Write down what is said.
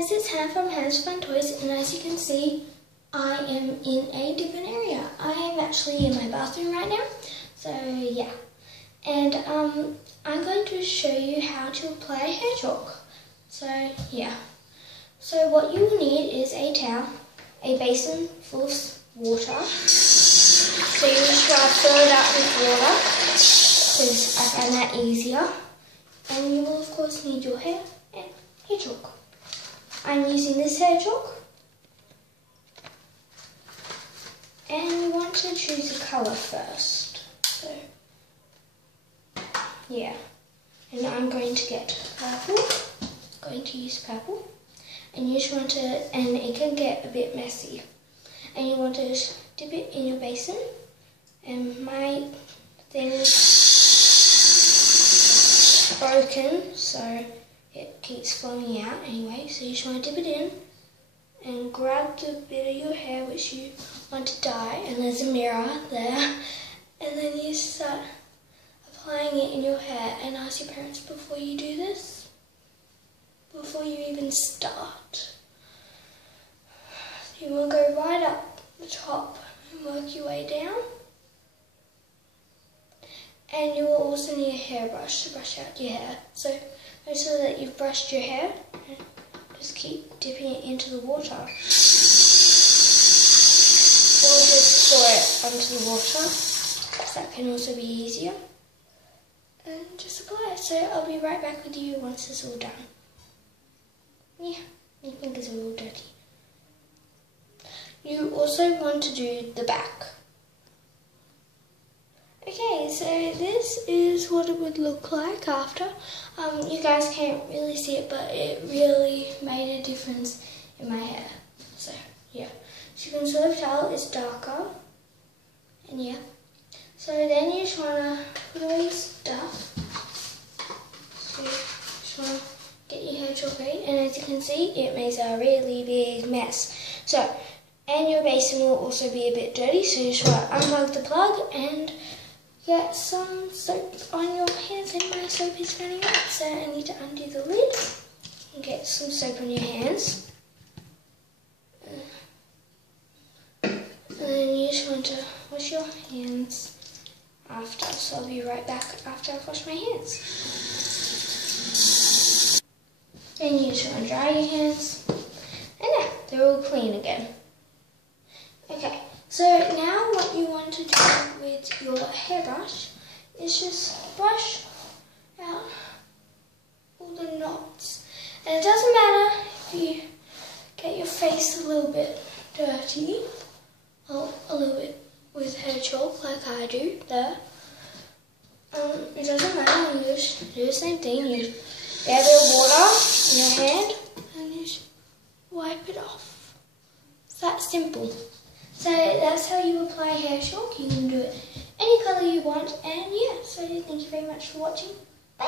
guys, it's Hannah from Hannah's Fun Toys, and as you can see, I am in a different area. I am actually in my bathroom right now, so yeah. And I'm going to show you how to apply hair chalk. So yeah. So what you will need is a towel, a basin full of water. So you just try to fill it up with water, because I find that easier. And you will of course need your hair and hair chalk. I'm using this hair chalk. And you want to choose a colour first. So, yeah. And I'm going to get purple. Going to use purple. And you just want to, and it can get a bit messy. And you want to dip it in your basin. And my thing is broken, so it keeps flowing out anyway. So you just want to dip it in and grab the bit of your hair which you want to dye, and there's a mirror there, and then you start applying it in your hair. And ask your parents before you do this, before you even start. So you want to go right up the top and work your way down. And you will also need a hairbrush to brush out your hair. So make sure that you've brushed your hair and just keep dipping it into the water. Or just pour it onto the water, because that can also be easier. And just apply it. So I'll be right back with you once it's all done. Yeah, my fingers are all dirty. You also want to do the back. Okay, so this is what it would look like after. You guys can't really see it, but it really made a difference in my hair. So, yeah. So you can sort of tell it's darker. And yeah. So then you just want to put all your stuff. So you just want to get your hair chalk ready. And as you can see, it makes a really big mess. So, and your basin will also be a bit dirty. So you just want to unplug the plug and get some soap on your hands, and my soap is running out, so I need to undo the lid and get some soap on your hands. And then you just want to wash your hands after, so I'll be right back after I've washed my hands. Then you just want to dry your hands, and yeah, they're all clean again. Okay. So now what you want to do with your hairbrush is just brush out all the knots. And it doesn't matter if you get your face a little bit dirty, or a little bit with hair chalk like I do there. It doesn't matter, you just do the same thing. You get a bit of water in your hand and you just wipe it off. It's that simple. So that's how you apply hair chalk. You can do it any colour you want, and yeah, so thank you very much for watching. Bye!